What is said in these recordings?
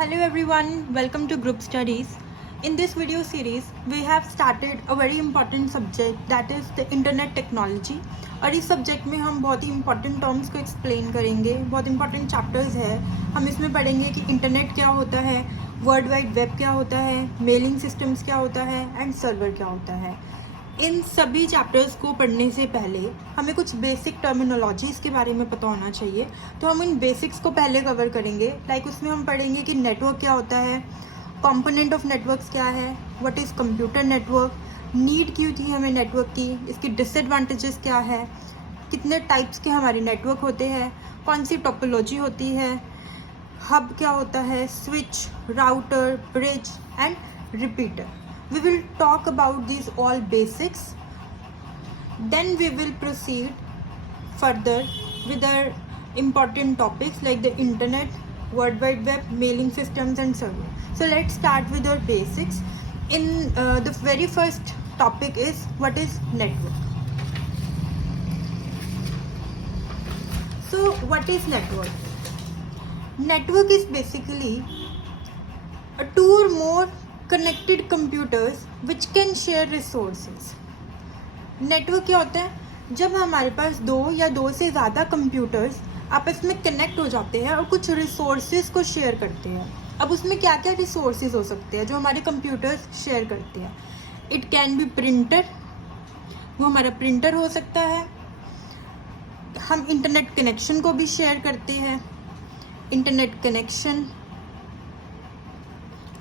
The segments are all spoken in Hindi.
Hello everyone, welcome to Group Studies. In this video series, we have started a very important subject that is the Internet Technology. और इस सब्जेक्ट में हम बहुत ही इंपॉर्टेंट टर्म्स को एक्सप्लेन करेंगे, बहुत इंपॉर्टेंट चैप्टर्स है. हम इसमें पढ़ेंगे कि इंटरनेट क्या होता है, वर्ल्ड वाइड वेब क्या होता है, मेलिंग सिस्टम्स क्या होता है एंड सर्वर क्या होता है. इन सभी चैप्टर्स को पढ़ने से पहले हमें कुछ बेसिक टर्मिनोलॉजीज़ के बारे में पता होना चाहिए. तो हम इन बेसिक्स को पहले कवर करेंगे. लाइक उसमें हम पढ़ेंगे कि नेटवर्क क्या होता है, कंपोनेंट ऑफ नेटवर्क्स क्या है, what is computer network, need क्यों थी हमें नेटवर्क की, इसकी डिसएडवांटेजेस क्या है, कितने टाइप्स के हमारे नेटवर्क होते हैं, कौन सी टोपोलॉजी होती है, हब क्या होता है, switch, router, bridge and repeater. We will talk about these all basics. Then we will proceed further with our important topics like the internet, world wide web, mailing systems and server. So let's start with our basics. In the very first topic is what is network. So what is network? Network is basically two or more connected computers which can share resources. Network क्या होता है? जब हमारे पास दो या दो से ज़्यादा कंप्यूटर्स आपस में कनेक्ट हो जाते हैं और कुछ रिसोर्सेज को शेयर करते हैं. अब उसमें क्या क्या रिसोर्सेज हो सकते हैं जो हमारे कंप्यूटर्स शेयर करते हैं? इट कैन बी प्रिंटर, वो हमारा प्रिंटर हो सकता है. हम इंटरनेट कनेक्शन को भी शेयर करते हैं, इंटरनेट कनेक्शन.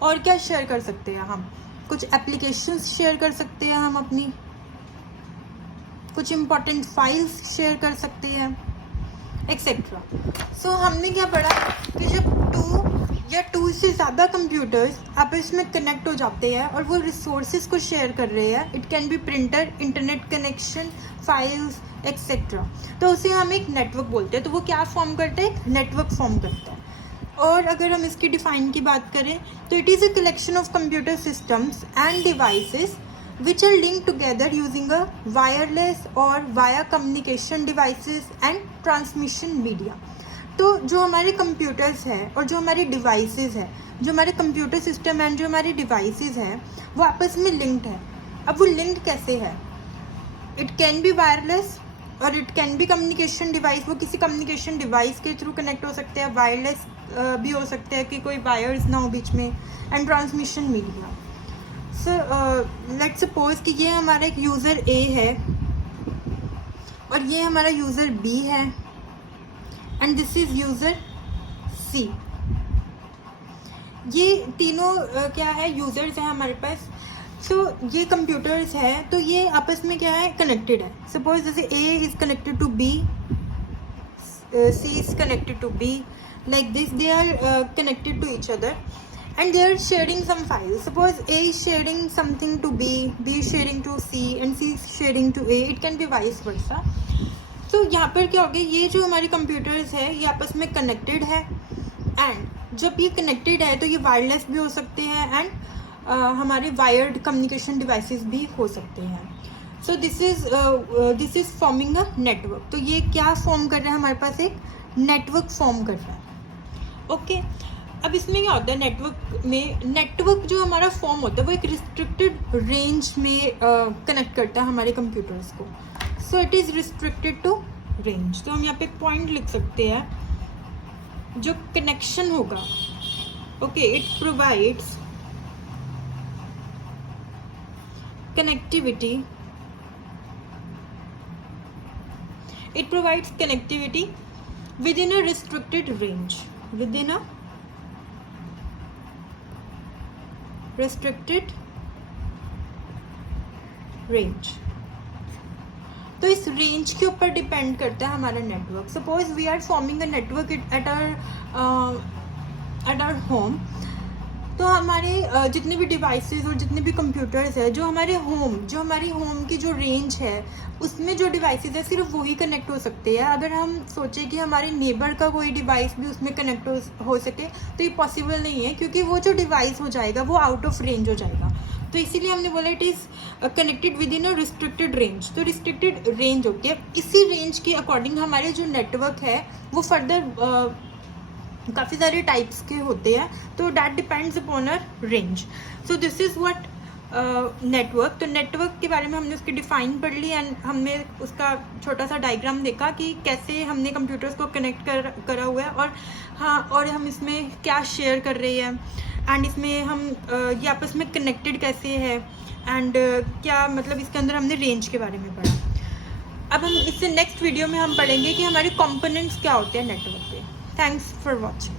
और क्या शेयर कर सकते हैं हम? कुछ एप्लीकेशंस शेयर कर सकते हैं, हम अपनी कुछ इम्पोर्टेंट फाइल्स शेयर कर सकते हैं एक्सेट्रा. सो हमने क्या पढ़ा कि जब टू से ज़्यादा कंप्यूटर्स आपस में कनेक्ट हो जाते हैं और वो रिसोर्सेज को शेयर कर रहे हैं, it can be printer, internet connection, files etcetera, तो उसे हम एक नेटवर्क बोलते हैं. तो वो क्या फॉर्म करता है? एक नेटवर्क फॉर्म करता है. और अगर हम इसकी डिफाइन की बात करें तो it is a collection of computer systems and devices which are link together using a wireless और via communication devices and transmission media. तो जो हमारे कंप्यूटर्स हैं और जो हमारी डिवाइसेस है, जो हमारे कंप्यूटर सिस्टम एंड जो हमारी डिवाइसेस हैं, वो आपस में लिंक्ड है. अब वो लिंक्ड कैसे है? इट कैन बी वायरलेस और it can be communication device. वो किसी कम्युनिकेशन डिवाइस के थ्रू कनेक्ट हो सकते हैं. वायरलेस भी हो सकते हैं कि कोई वायर्स ना हो बीच में. And transmission media. So let's suppose कि ये हमारा एक यूज़र ए है और ये हमारा यूज़र बी है एंड दिस इज़ यूज़र सी. ये तीनों क्या है? यूज़र्स हैं हमारे पास. सो ये कंप्यूटर्स हैं, तो ये आपस में क्या है? कनेक्टेड है. सपोज जैसे A is connected to B, C is connected to B, like this they are connected to each other and they are sharing some files. Suppose A is sharing something to B, B is sharing to C and C is sharing to A. It can be vice versa. तो यहाँ पर क्या हो गया? ये जो हमारे कंप्यूटर्स है ये आपस में कनेक्टेड है एंड जब ये कनेक्टेड है तो ये वायरलेस भी हो सकते हैं एंड हमारे वायर्ड कम्युनिकेशन डिवाइसेस भी हो सकते हैं. So this is forming a network. तो ये क्या फॉर्म कर रहा है? हमारे पास एक नेटवर्क फॉर्म कर रहा है. ओके अब इसमें क्या होता है? नेटवर्क जो हमारा फॉर्म होता है वो एक रिस्ट्रिक्टेड रेंज में कनेक्ट करता है हमारे कंप्यूटर्स को. So it is restricted to range. तो हम यहाँ पे एक पॉइंट लिख सकते हैं जो कनेक्शन होगा. Okay it provides connectivity. It provides connectivity within a restricted range. Within a restricted range. तो इस रेंज के ऊपर डिपेंड करता है हमारा network. Suppose we are forming a network at our home. तो हमारे जितने भी डिवाइसेस और जितने भी कंप्यूटर्स है जो हमारी होम की जो रेंज है उसमें जो डिवाइसेस है सिर्फ वही कनेक्ट हो सकते हैं. अगर हम सोचें कि हमारे नेबर का कोई डिवाइस भी उसमें कनेक्ट हो सके तो ये पॉसिबल नहीं है क्योंकि वो जो डिवाइस हो जाएगा वो आउट ऑफ रेंज हो जाएगा. तो इसीलिए हमने बोला it is connected with in a restricted range. तो रिस्ट्रिक्टेड रेंज होती है. इसी रेंज के अकॉर्डिंग हमारे जो नेटवर्क है वो फर्दर काफ़ी सारे टाइप्स के होते हैं, तो that depends upon a range. So this is what network. तो नेटवर्क के बारे में हमने उसकी डिफाइन पढ़ ली एंड हमने उसका छोटा सा डायग्राम देखा कि कैसे हमने कंप्यूटर्स को कनेक्ट करा हुआ है, और हाँ, और हम इसमें क्या शेयर कर रहे हैं, एंड इसमें हम ये आपस में कनेक्टेड कैसे है, एंड क्या मतलब इसके अंदर हमने रेंज के बारे में पढ़ा. अब हम इससे नेक्स्ट वीडियो में हम पढ़ेंगे कि हमारे कंपोनेंट्स क्या होते हैं नेटवर्क पे. Thanks for watching.